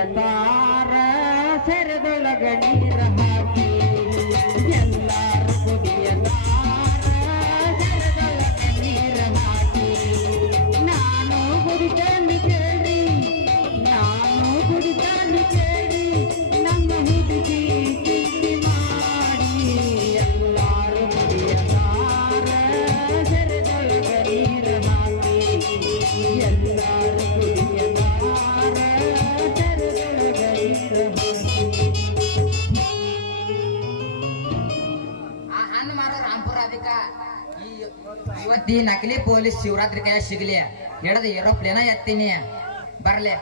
ಕುಡಿಯತಾರ ಸೆರೆದೊಳಗ ನೀರ ಹಾಕಿ ಎಲ್ಲಾರು ಕುಡಿಯತಾರ ಸೆರೆದೊಳಗ ನೀರ ಹಾಕಿ ನಾನು ಕುಡಿತಾನೆ ಕೇಳಿ ನಾನು ಕುಡಿತಾನೆ ಕೇಳಿ ನಮ್ಮ ಹುಡುಗಿ ಚಿಂತೆ ಮಾಡಿ ಎಲ್ಲಾರು ಕುಡಿಯತಾರ ಸೆರೆದೊಳಗ ನೀರ ಹಾಕಿ ಎಲ್ಲಾರು ಕುಡಿಯತಾರ ಸೆರೆದೊಳಗ ನೀರ ಹಾಕಿ. ಆ ಹಣ್ಣು ಮಾರೋ ರಾಂಪುರ ಅದಕ್ಕ ಇವತ್ತಿ ನಕಲಿ ಪೊಲೀಸ್ ಶಿವರಾತ್ರಿ ಕೈಯ ಸಿಗ್ಲಿ ಹಿಡದು ಏರೋಪ್ಲೇನ ಎತ್ತೀನಿ ಬರ್ಲಿ.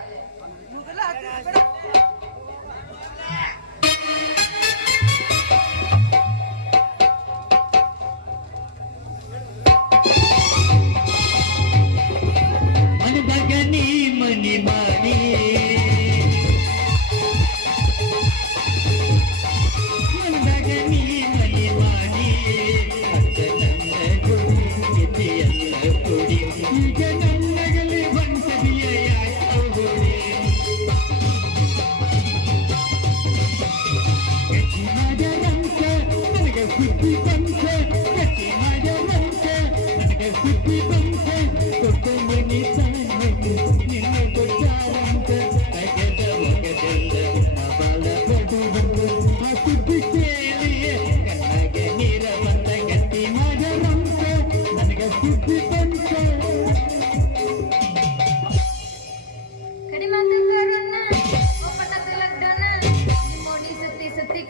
ಮನದಗನಿ ಮನಿ ಮನಿ ಮನದಗನಿ ಮನಿ ಮನಿ ಅತ್ತ ನನ್ನ ಗುಡಿ ಎಲ್ಲ ಕುಡಿ ಈಗ ನನ್ನಗಲಿ ಬಂಸದಿಯ ಯಾಕೆ ಗುಡಿ ಗಟ್ಟಿ ಮಾಡರಂತ ನನಗೆ ಸುದ್ದಿ ಬಂತ ಗಟ್ಟಿ ಮಾಡರಂತ ನನಗೆ ಸುದ್ದಿ ಬಂತ ಕೊಟ್ಟು ಮನಿ ನಿನ್ನ ಕೊಟ್ಟಾರಂತ ಅಗದ ಒಗದೆಲ್ಲ ಬಾಳ ಬಡು ಬಂದು ಆ ಸುದ್ದಿ ಕೇಳಿ ಕಣ್ಣಗೆ ನೀರ ಬಂದ ಗಟ್ಟಿ ಮಾಡರಂತ ನನಗೆ ಸುದ್ದಿ ಬಂತ. ಕಡಿಮೆ ತಗೋರನ್ನ ಒಪ್ಪತ್ತ ಲಗ್ಡನ ನಿಮ್ಮೋಡಿ ಸುತ್ತಿ ಸುತ್ತಿ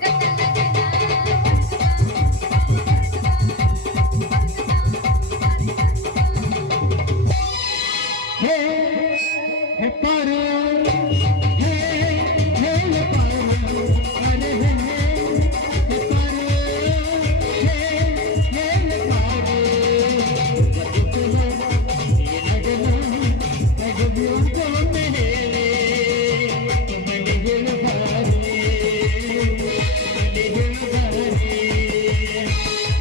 ಹೇ ಹೇ ಪಾರು ಹೇ ಹೇ ಪಾರು ಅರೆ ಹೇ ಹೇ ಪಾರು ಹೇ ಹೇ ಪಾರು ಬದುಕಲು ಏನಗಲು ನಗಲು ಒಮ್ಮೆ ಹೇಳಿ ಮನೆ ಹೇಳುತ್ತಾರೆ ಮನೆ ಹೇಳುತ್ತಾರೆ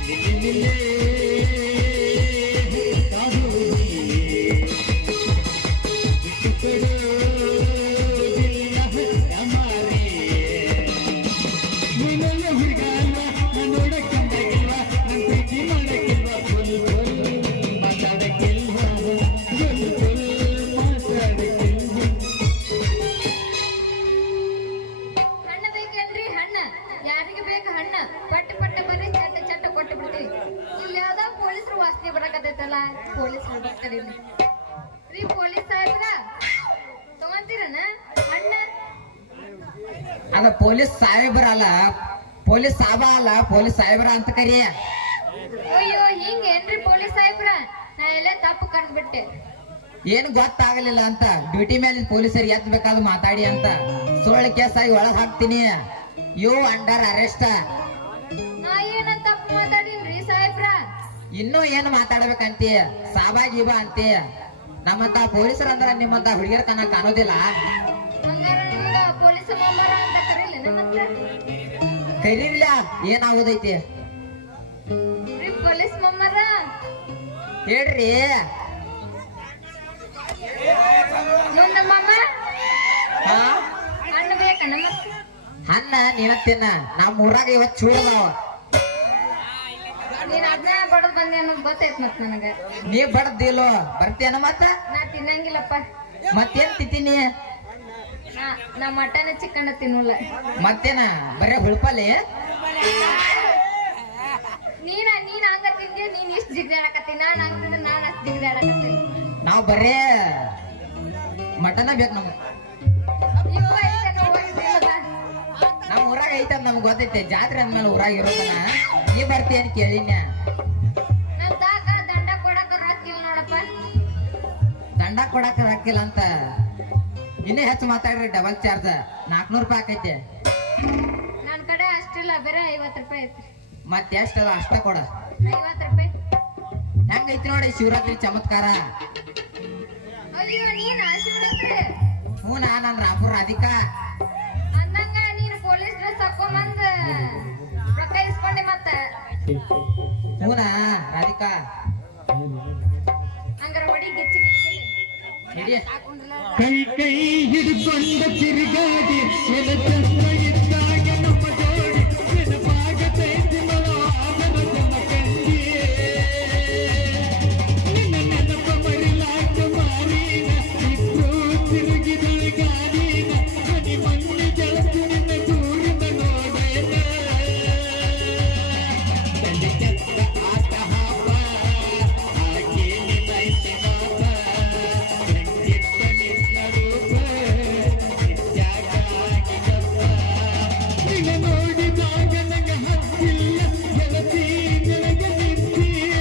ನಿನ್ನೆ ಹಣ್ಣ ಬೇಕೇನ್ರಿ ಹಣ್ಣ ಯಾರಿಗೆ ಬೇಕು ಹಣ್ಣ ಪಟ್ಟ ಪಟ್ಟ ಬರ್ರಿ ಚಟ್ಟ ಚಟ್ಟ ಕೊಟ್ಟು ಬಿಡ್ತೀವಿ. ಇಲ್ಲಿ ಯಾವ್ದ ಪೊಲೀಸರು ವಾಸನೆ ಬರಕತ್ತೈತಲ್ಲ ಪೊಲೀಸರು ಬರ್ತಾರೆ ಇಲ್ಲಿ. ರೀ ಪೊಲೀಸ್ ಸಾಹೇಬ್ರ ತಗೊಂತೀರನ ಹಣ್ಣ? ಅದ ಪೊಲೀಸ್ ಸಾಹೇಬ್ರ ಅಲ್ಲ, ಪೊಲೀಸ್ ಸಾಬ ಅಲ್ಲ, ಪೊಲೀಸ್ ಸಾಹೇಬ್ರ ಅಂತ ಕರಿಯ. ಅಯ್ಯೋ ಹಿಂಗೇನ್ರಿ ಪೊಲೀಸ್ ಸಾಹೇಬ್ರ ನಾ ಎಲ್ಲ ತಪ್ಪು ಕಂಡ್ಬಿಟ್ಟೆ. ಏನು ಗೊತ್ತಾಗಲಿಲ್ಲ ಅಂತ ಡ್ಯೂಟಿ ಮೇಲೆ ಪೊಲೀಸರಿಗೆ ಎತ್ ಬೇಕಾದ್ ಮಾತಾಡಿ ಅಂತ ಸೋಳ ಕೇಸಾಗಿ ಒಳಗ್ ಹಾಕ್ತೀನಿ. You under arrest. ನಾ ಏನ ತಪ್ಪು ಮಾತಾಡಿನ್ರಿ ಸಾಹೇಬ್ರ? ಇನ್ನೂ ಏನು ಮಾತಾಡ್ಬೇಕಂತೀಯ? ಸಾಬಾ ಗೀಬಾ ಅಂತೀಯ. ನಮ್ಮಂತ ಪೊಲೀಸರ ಅಂದ್ರ ನಿಮ್ಮಂತ ಹುಡುಗಿಯರ್ ತನ ಕಾಣೋದಿಲ್ಲ. ಹಂಗಾರ ನಿಮ್ಗ ಪೊಲೀಸ್ ಮೆಂಬರ್ ಅಂತ ಕರೀಲೇನ ಮತ್ತೆ? ಕರೀಲಿಲ್ಲ ಏನಾಗೋದೈತಿ ರೀ ಪೊಲೀಸ್ ಮೆಂಬರ ಹೇಳ್ರಿ. ಮುಂದ ಮಾಮ ಹಾ ಹಣ್ಣು ಬೇಕಣ್ಣ ಮತ್ತೆ? ಹಣ್ಣ ನೀನ ತಿನ್ನ. ನಮ್ಮ ಊರಾಗ ಇವತ್ ಚೂಡದಾವ. ನೀನ್ ಅದನ್ನ ಬಡದ್ ಬಂದೆ ಅನ್ನೋದು ಗೊತ್ತೈತ್ ಮತ್ ನನಗ. ನೀ ಬಡ್ದಿಲ್ಲೋ ಬರ್ತೇನ ಮತ್ತ? ನಾ ತಿನ್ನಂಗಿಲ್ಲಪ್ಪ. ಮತ್ತೇನ್ ತಿಂತೀನಿ? ನಾ ಮಟನ್ ಚಿಕನ್ ತಿನ್ನಲ್ಲ. ಮತ್ತೇನ ಬರೇ ಹುಳ್ಪಲ್ಲಿ? ನೀನ್ ಹಂಗ ತಿಂದಿ, ನೀನ್ ಇಷ್ಟ ಜಿಗ್ದಾಡಕತ್ತಿ. ನಾನ್ ಹಂಗ ತಿಂದ್ರೆ ನಾನ್ ಅಷ್ಟ್ ಜಿಗ್ದಾಡಕತ್ತೀನಿ. ನಾವ್ ಬರೇ ಮಟನ ಬೇಕು ನಮ್ಗೆ. ಇವ ಐತನ ಹೋಗಿದ್ದಿಲ್ಲ. ನಮ್ ಊರಾಗ ಐತದ ನಮ್ಗೆ ಗೊತ್ತೈತೆ. ಜಾತ್ರೆ ಅಂದ್ಮೇಲೆ ಊರಾಗ ಇರೋದನ. ನೀ ಬರ್ತೀಯನ್ ಕೇಳಿನ. ನಮ್ ತಾಕ ದಂಡ ಕೊಡಕ ರೊಕ್ಕಿಲ್ಲ ನೋಡಪ್ಪ. ದಂಡ ಕೊಡಾಕ ಹಾಕಿಲ್ಲ ಅಂತ ಇನ್ನೇ ಹೆಚ್ಚು ಮಾತಾಡ್ರಿ. ಡಬಲ್ ಚಾರ್ಜ್ 400 ರೂಪಾಯಿ ಆಕೈತೆ. ನನ್ ಕಡೆ ಅಷ್ಟಿಲ್ಲ, ಬೇರೆ 50 ರೂಪಾಯಿ ಐತಿ. ಮತ್ತೆ ಎಷ್ಟದ ಅಷ್ಟ ಕೊಡ. 50 ರೂಪಾಯಿ ಹೆಂಗೈತಿ ನೋಡಿ ಶಿವರಾತ್ರಿ ಚಮತ್ಕಾರ. ಅಯ್ಯೋ ನೀನ್ ಶಿವರಾತ್ರಿ? ಹ್ಞೂ ನಾನು ರಾಪುರ ರಾಧಿಕಾ. ಅಂದಂಗ ನೀನ್ ಪೊಲೀಸ್ ಡ್ರೆಸ್ ಹಾಕೊಂಬಂದ್ ರೊಕ್ಕ ಇಸ್ಕೊಂಡೆ ಮತ್ತ? ಹೂನಾ ರಾಧಿಕಾ? ಹಂಗಾರ ಹೊಡಿ ಗಿಚ್ಚಿ ಗಿಚ್ಚಿ. ಹಿಡಿಯ ಕೈ ಕೈ ಹಿಡ್ಕೊಂಡ ತಿರುಗಾಡಿ ಎನ ಚಂದ ಇದ್ದಾಗ ನಮ್ಮ ಜೋಡಿ ನೆನಪಾಗತೈತಿ ಮಲವಾದನ ಜಮಕಂಡಿ ನಿನ್ನ ನೆನಪ ಮರಿಲಾಕ ಮಾರಿನ ಇಬ್ರು ತಿರುಗಿದ ಗಾಡಿನ ಮನಿ ಮಣ್ಣಿ ಜಳತು ನಿನ್ನ ದೂರಿನ ನೋಡೇನ ತಲೆ ಕೆತ್ತ ಆಟ ಹಾಪ ಹಾಗೆ ನಿನ್ನೈತಿ ಮಾಪ ಹೆಂಗಿತ್ತ ನಿನ್ನ ರೂಪ ನಿತ್ಯಾಗಾಗಿ ಗಪ್ಪ ನಿನ್ನ ನೋಡಿದಾಗ ನಂಗ ಹತ್ತಿಲ್ಲ ಗೆಳತಿ ನನಗೆ ನಿಂತೀಯ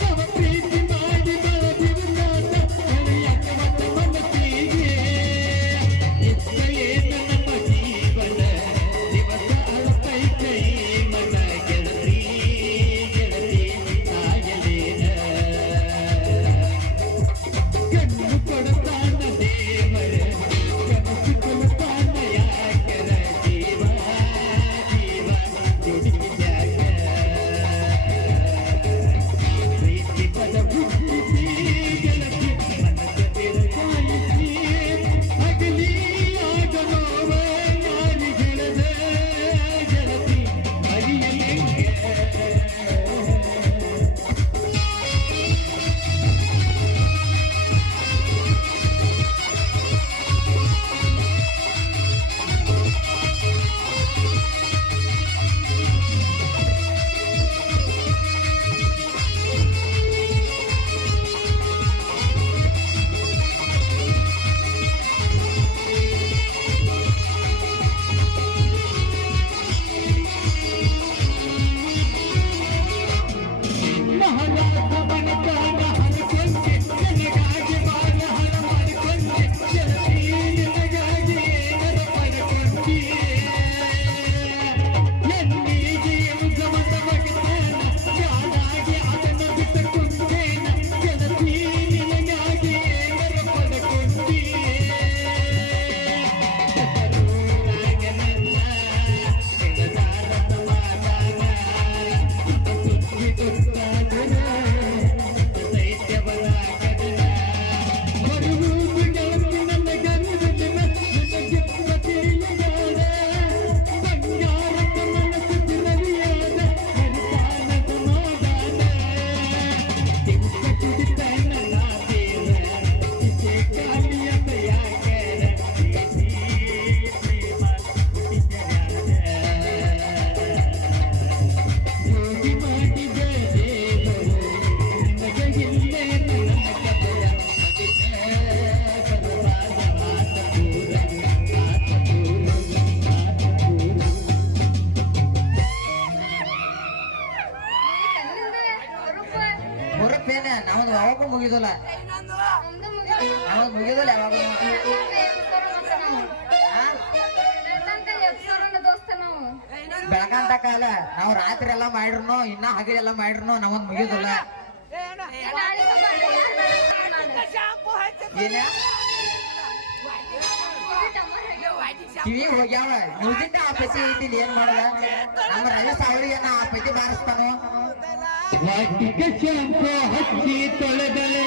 ನವ ಪ್ರೀತಿ ಮಾಡಿ ಬೆಳೆದಿರುತ್ತಾತ ನನಯಕ್ಕ ಮತ ಮನಸ್ಸಿಗೆ ಇಷ್ಟ ಏನು ನಮ್ಮ ಜೀವನ ದಿವಸ ಅಳತೈತೈ ಮನ ಗೆಳತಿ ಗೆಳತಿ ಸಾಯಲೇನ ಕಣ್ಣು ಕೊಡತಾನ ದೇವರ ಕನಸು ಕೊಡುತ್ತಾನ ಯಾಕರ ಜೀವ ಜೀವ ದುಡಿದಾಗ ಪ್ರೀತಿ ಪದ ಹುಟ್ಟಿಸಿ ಗೆಳತಿ ಮನದ ತಿರುಗಾಯಿಸಿ ಅಗಲಿ ಆಗ ನೋವ ಯಾರಿ ಗೆಳದ ಗೆಳತಿ ಅರಿಯಲೆಂಗೆ ಮಹಾರಾಜ ಬನಕಾನ ಹರಕೊಂಡೆ ನನಗಾಗಿ ಬಾಳ ಹಣ ಮಾಡಿಕೊಂಡೆ ಗೆಳತಿ ನಿನಗಾಗಿ ಏನರ ಪಡ್ಕೊಂಡಿ ಎನ್ನಿಗೆ ಉಗಮದ ಬಗೆತನ ಯಾರಾಗಿ ಅದನ್ನು ಬಿಟ್ಟು ಕುಂತೇನ ಗೆಳತಿ ನಿನಗಾಗಿ ಏನರ ಪಡ್ಕೊಂಡಿ ಹೆಸರೂರಾಗ ನನ್ನ ಗೆಳದಾರದ ಮಾತಾನ ಸುದ್ದಿ ಗೊತ್ತಾದರೆ ದೈತ್ಯವರ ಕದನ ಬರುವುದು ಗೆಳತಿ ನನ್ನ ಗಂಧದಿನ ನನಗೆ ಪ್ರತಿಯಾದ ಬಂಗಾರದ ಮನಸ್ಸು ತಿರಲಿಯಾದ ಹರಿತಾನದ ನೋದಾನ ತಿಂಕ ತುಡಿತೈನ ನಾದೇವ ಇಸೆ ಕಾಲಿಯದ ಯಾಕರ ಪ್ರೀತಿ ಪ್ರೇಮ ಹುಟ್ಟಿದರಾದ ಜೋಡಿ ಮಾಡಿದ ದೇವರು ನಿನಗೆ ಇಲ್ಲೇ ನನ್ನ ಕಬರ ಬರವಾದ ಆತ ದೂರ ಆತ ದೂರ ಆತ ದೂರ ರೂಪ ಮುರಪ್ಪೇನ ನಮ್ಮದು ಯಾವಾಗ ಮುಗಿದಲ್ಲ ನಮ್ದು ಮುಗಿತು ನಮ್ಮದು ಮುಗಿದಲ್ಲ ಯಾವಾಗ ದೋಸ್ತ ನಾವು ಬೆಳಗಂತ ಕಾಲ ನಾವು ರಾತ್ರಿ ಎಲ್ಲ ಮಾಡಿರ್ನು ಇನ್ನ ಹಗಲೆಲ್ಲ ಮಾಡಿರ್ನು ನಮ್ಮದ್ ಮುಗಿದಲ್ಲ ನಾಳೆ ಏನ ಕಿವಿ ಹೋಗ್ಯಾವ ಮ್ಯೂಸಿಕ್ ಆ ಪತಿ ಐತಿ ಏನ್ ಮಾಡಲ್ಲ ನಮ್ಮ ರವಿ ಸಾವಳಿಯನ್ನ ಆ ಪತಿ ಬಾರಿಸ್ತಾನು ವಾಟಿಗೆ ಶಾಂಪು ಹಚ್ಚಿ ತೊಳೆದಲೆ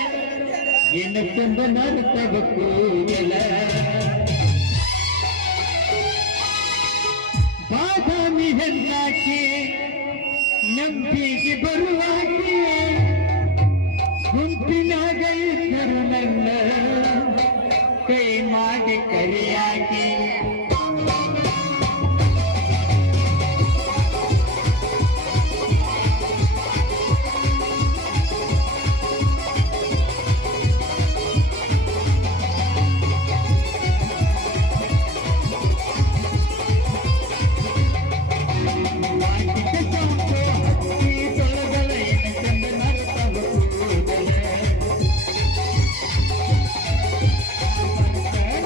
ಎನ್ನ ಚಂದ ನರ್ತವ ಕೂದಲ ಬಾದಾಮಿ ಹೆಣ್ಣಾಕಿ ನಂಬಿಗೆ ಬರುವಾಕಿ ಗುಂಪಿನಾಗ ಇದ್ದರು ನನ್ನ ಕೈ ಮಾಡಿ ಕರಿಯಾಕಿ ವಾಟಿಗೆ ಶಾಂಪು ಹಚ್ಚಿ ತೊಳೆದಲೆ ಎನ್ನ ಚಂದ ನರ್ತವ ಕೂದಲ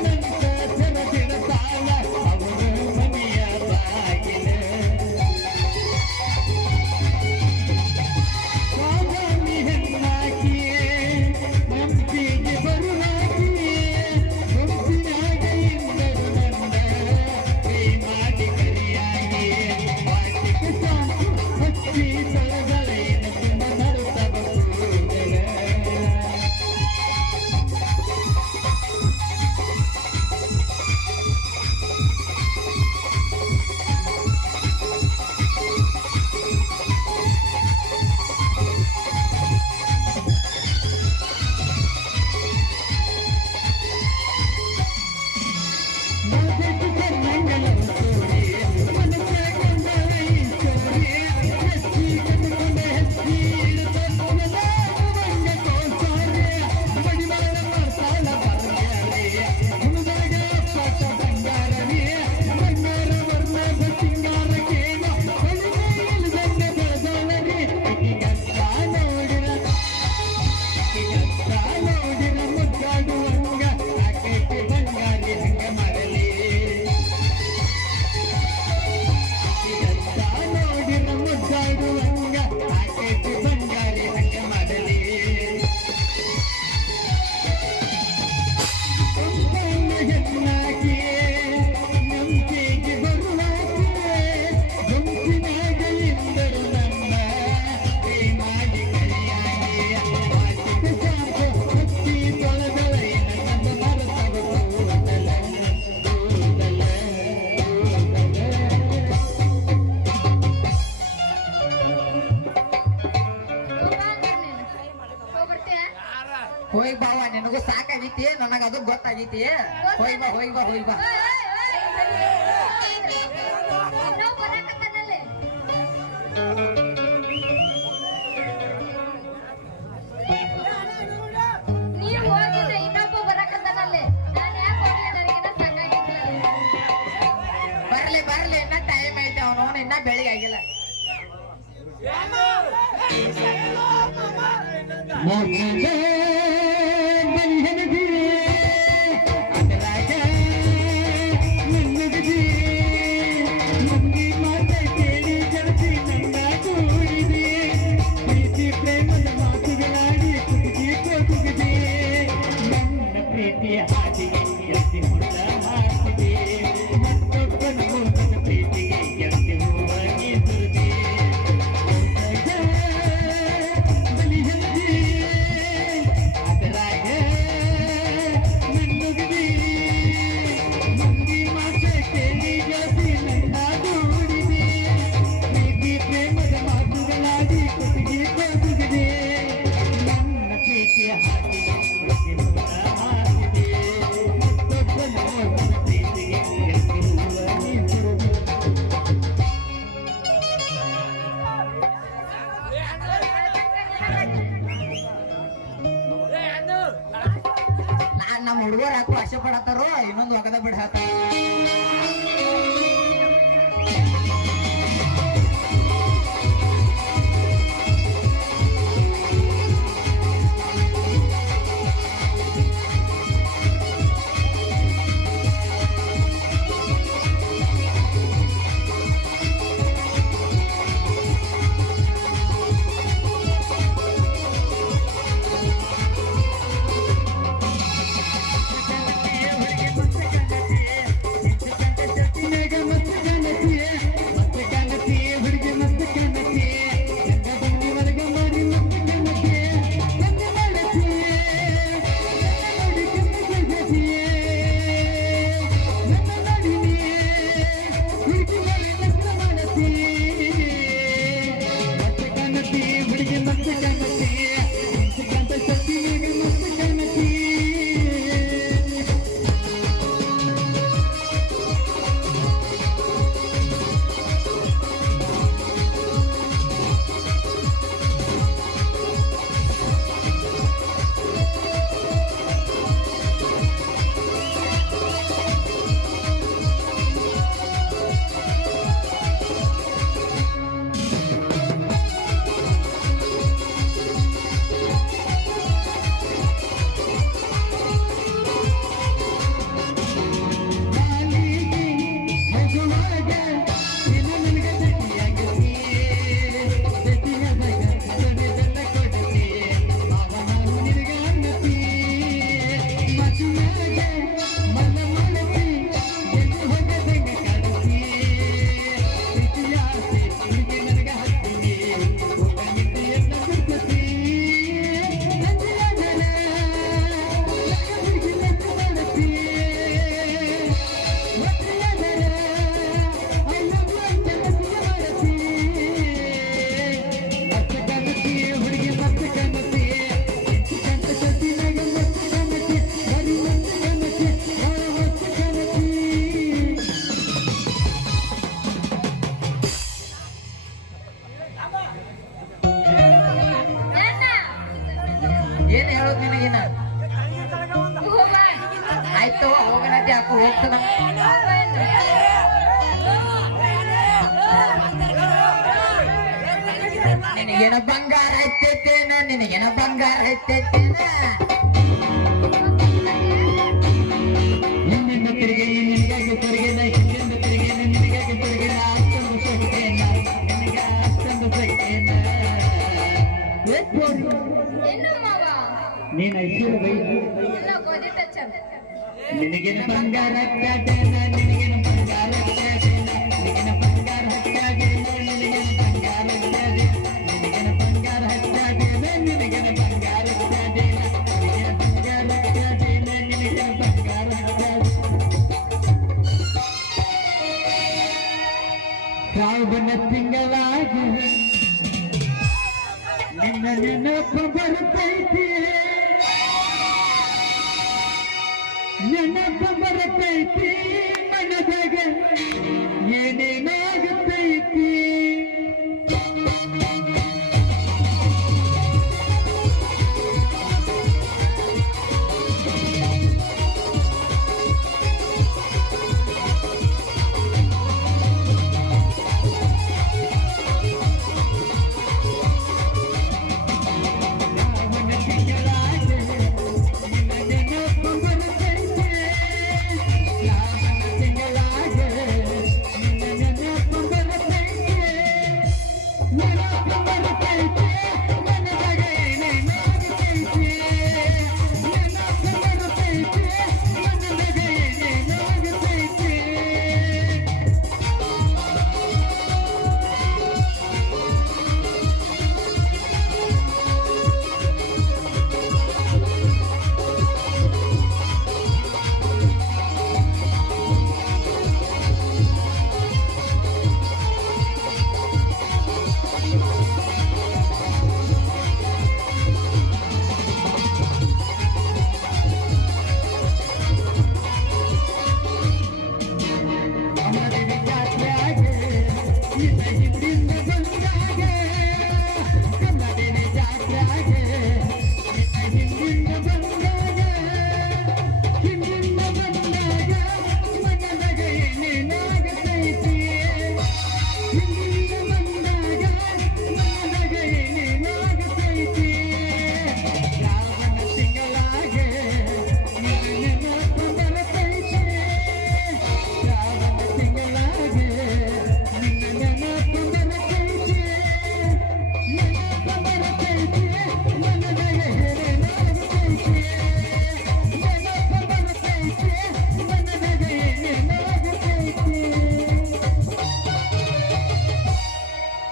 ನಂತ ತೆರೆದಿಡ ತಾಳ ನಿನಗೂ ಸಾಕಾಗೈತಿ ನನಗ ಅದು ಗೊತ್ತಾಗೈತಿ ಹೋಯ್ ಬಾ ಹೋಯ್ ಬಾ ಹೋಯ್ ಬಾ ನಾವು ಬರಾಕತ್ತಾನಲ್ಲೇ ನೀವ್ ಹೋಗಿದ್ರೆ ಇನ್ನೊಬ್ಬ ಬರಾಕತ್ತಾನಲ್ಲೇ ನಾನು ಯಾಕೆ ಹೋಗ್ಲಿ ನನಗಿನ್ನ ಸಾಕಾಗಿಲ್ಲ ಬರ್ಲಿ ಬರ್ಲಿ ಇನ್ನ ಟೈಮ್ ಐತೆ ಅವನು ಇನ್ನ ಬೆಳಿಗ್ಗೆ ಆಗಿಲ್ಲ ನಮ್ಮ ಹುಡುಗರು ಯಾಕೋ ಆಸೆ ಪಡತ್ತಾರೋ ಇನ್ನೊಂದು ಒಗದ ಬಿಡಾತ ಏನ್ ಹೇಳೋದು ನಿನಗೇನ ಆಯ್ತು ಹೋಗನತಿ ಹಾಕು ಹೋಗ್ತಾನ ನಿನಗೇನ ಬಂಗಾರ ಐತೇನ ನಿನಗೇನ ಬಂಗಾರ ಐತೇನ ಹಿಂದಿನ ತಿರುಗಿ ನಿನಗಾಗಿ ತಿರುಗಿದ ಹಿಂದಿನ ತಿರುಗಿ ನಿನಗಾಗಿ ತಿರುಗಿದ ಅಷ್ಟೊಂದು ಸೊಕ್ಕೇನ ನಿನಗ ಅಷ್ಟೊಂದು ಸೊಕ್ಕೇನ ನೀನ್ ಐಶ್ವರ್ಯ ಬೈ ನಿನಗಿನ ಬಂಗಾರ ಹತ್ತಾದೇನ ನಿನಗಿನ ಬಂಗಾರ ಹತ್ತಾದೇನ ನಿನಗಿನ ಬಂಗಾರ ಹತ್ತಾದೇನ ನಿನಗಿನ ಬಂಗಾರ ಹತ್ತಾದೇನ ನಿನಗಿನ ಬಂಗಾರ ಹತ್ತಾದೇನ ನಿನಗಿನ ಬಂಗಾರ ಹತ್ತಾದೇನ ನಿನಗಿನ ಬಂಗಾರ ಹತ್ತಾದೇನ ನಿನಗಿನ ಬಂಗಾರ ಹತ್ತಾದೇನ ಶ್ರಾವಣ ತಿಂಗಳಾಗಿ ನಿನ್ನ ನೆನಪು ಬರ್ತೈತಿ ನೆನಪು ಬರತೈತಿ ಮನದಾಗ ಏನೇನಾಗತೈತಿ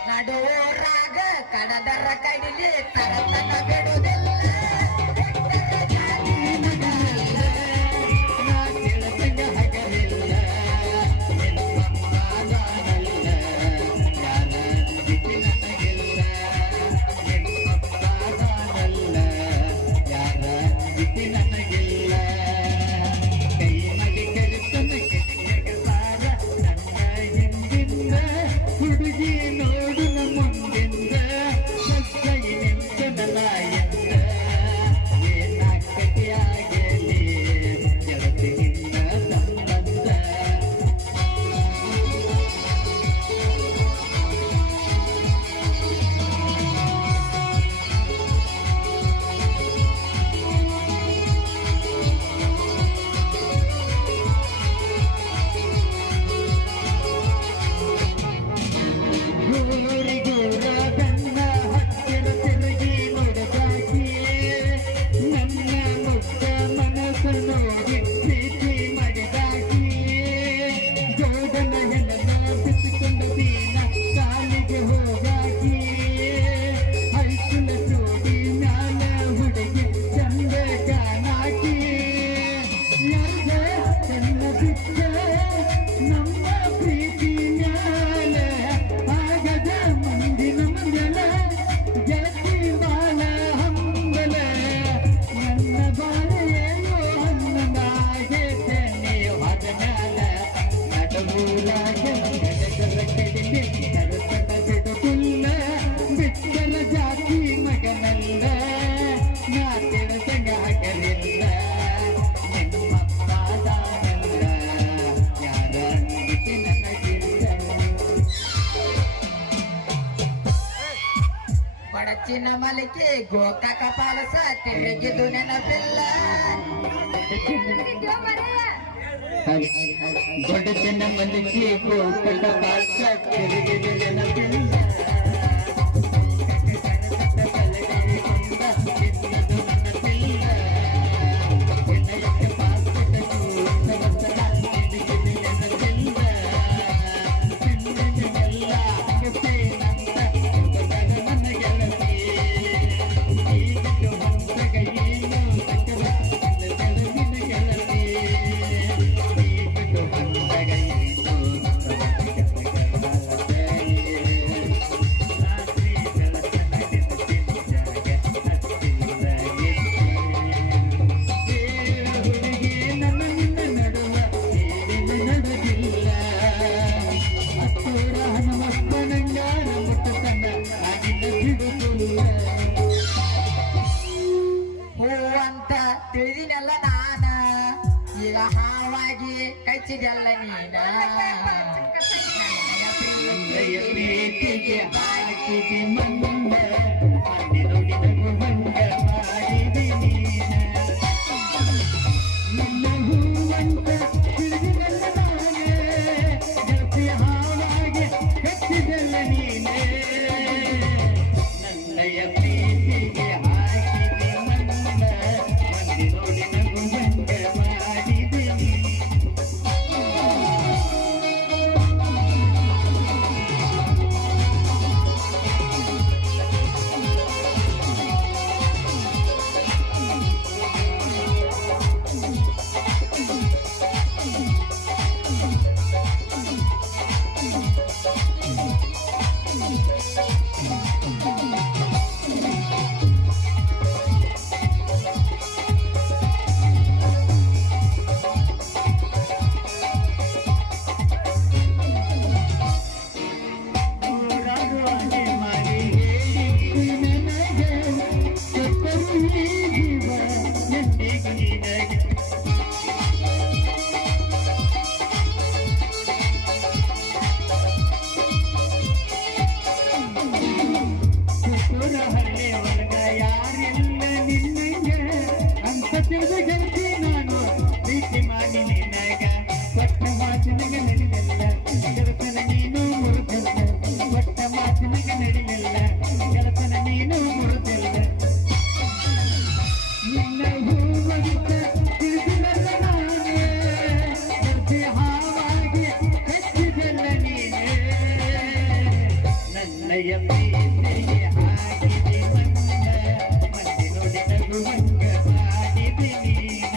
ನಡುವರಾಗ ಕಡದರ ಕಡಿಲಿ ತರತನ ಬಿಡುವುದಿಲ್ಲ ಕೆಟ್ಟರ ಜಾತಿ ಮಗಲ್ಲ ನಾ ತಿಳಿಸಂಗ ಹಗಲಿಲ್ಲ ನಿನ್ನಮ್ಮ ನಾನಲ್ಲ ಯಾರ ದಿಕ್ಕಿ ನನಗಿಲ್ಲ ನಿನ್ನಪ್ಪ ನಾನಲ್ಲ ಯಾರ ದಿಕ್ಕಿ ನನಗಿಲ್ಲ ಕೈ ಮಡಿ ಕಲಿತನ ಕೆಟ್ಟಿಗೆ ಸಾರ ನನ್ನ ಹಿಂದಿಂದ ಹುಡುಗಿ ನೋಡು ಮುಂದಿಂದ ಸಕ್ಕೈ ನಿಂತನಲ್ಲ ಎಂದ ಏನಾಗಲಿ ಗೆಳತಿಯಿಂದ ಸಂಬಂಧ ಊರಿಗೂರ ಬೆನ್ನ ಹತ್ತಿರ ತಿರುಗಿ ನೋಡದಾಕಿ ನನ್ನ ಮುಗ್ಧ ಮನಸ್ಸು ನೋಡಿ ಪ್ರೀತಿ ಮಾಡಿದಾಕಿ ಗೌಡನ ಹೆಣನ ಬಿಟ್ಟುಕೊಂಡು ದೀನ ಕಾಲಿಗೆ ಹೋಗಾಕಿ ಹೈಸುಲ ಜೋಡಿ ಮ್ಯಾಲ ಹುಡುಗಿ ಚಂದ ಕಾಣಾಕಿ ಯಾರ್ಗ ಚೆನ್ನ ಬಿಟ್ಟ ನಮ್ಮ ಪ್ರೀತಿ ಮ್ಯಾಲ ಆಗದ ಮುಂದಿನ ಮಂಗಲ ಗೆಳತಿ ಬಾಳ ಹಂಬಲ ನನ್ನ ಬಾಳೆಯೋ ಹನ್ನದಾಗೆ ನೀವು ಅದ ಮ್ಯಾಲ ನಡುವೂರಾಗ ಗಡಗರ ಕಡಿಮೆ ಕರತನ ಬಿಡುವುದಿಲ್ಲ ಬಿಟ್ಟಲ ಜಾತಿ ಮಗನಲ್ಲ ನಾ ತಿಳಿಸಂಗ ಹಗಲಿಲ್ಲ ನಿಮ್ಮಪ್ಪ ದಾನಲ್ಲ ಯಾರ ಅಂಗಿಕೆ ನನಗಿಲ್ಲ ಬಡಚಿನ ಮಲಿಕೆ ಗೋಕಾಕ ಪಾಲಸ ತಿರುಗಿದು ನೆನಪಿಲ್ಲ ಇದ್ಯೋ ಮರೆಯ ದೊಡ್ಡ ಚೆನ್ನ ಮಲ್ಲಿಗೆ ಗೋಕಟ ಪಾಲ್ಸ ತಿರುಗಿದ ನೆನಪಿಲ್ಲ ಈಗ ಹಾವಾಗಿ ಕಚ್ಚಿದಲ್ಲ ನೀನ ನನ್ನಯ ಪ್ರೀತಿಗೆ ಹಾಕಿದೆ ಮಣ್ಣ ಅಂದಿನೊಡಿ ನಗು ಮಂಗ ಮಾಡಿದೆ ನೀನ ನನ್ನ ಹೂವಂತ ಹಿಡಿದಲ್ಲ ನಾನೇ ಗೆಳತಿ ಹಾವಾಗಿ ಕಚ್ಚಿದಲ್ಲ ನೀನೇ ನನ್ನಯ ಪ್ರೀತಿಗೆ ಹಾಕಿದೆ ಮಣ್ಣ ಅಂದಿನೊಡಿ ನಗು ಮಂಗ ಮಾಡಿದೆ ನೀನ ನನ್ನಯ ಪ್ರೀತಿಗೆ ಹಾಕಿದೆ ಮಣ್ಣ ಮಂದಿನೊಡಿ ನಗುವಂಗ ಮಾಡಿದೆ ನೀನ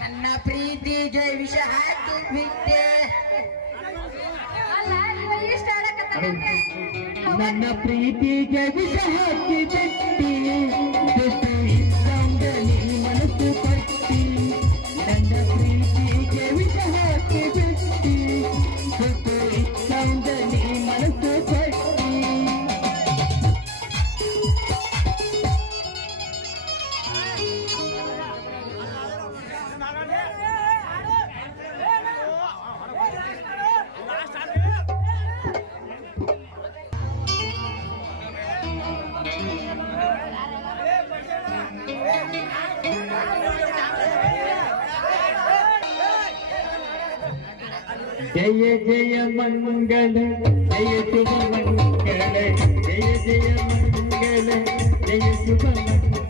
ನನ್ನ ಪ್ರೀತಿಗೆ ವಿಷ ಹಾಕಿ ಬಿಟ್ಟೆ ಅಲ್ಲ ಇವ ಇಷ್ಟ ಆಡಕತ್ತಾನಂತೆ ನನ್ನ ಪ್ರೀತಿಗೆ ವಿಷ ಹಾಕಿ ಬಿಟ್ಟಿ ಎಷ್ಟು ಇಷ್ಟಂದಲಿ ಮನಸ್ಸು ಪಟ್ಟಿ ನನ್ನ ಪ್ರೀತಿಗೆ ವಿಷ ಹಾಕಿ ಬಿಟ್ಟಿ ಎಷ್ಟು ಇಷ್ಟಂದಲಿ ಮನಸ್ಸು ಪಟ್ಟಿ ಜಯ ಜಯ ಮಂಗಳ ಜಯ ಶುಭ ಮಂಗಳ ಜಯ ಜಯ ಮಂಗಳ ಜಯ ಶುಭ ಮಂಗಳ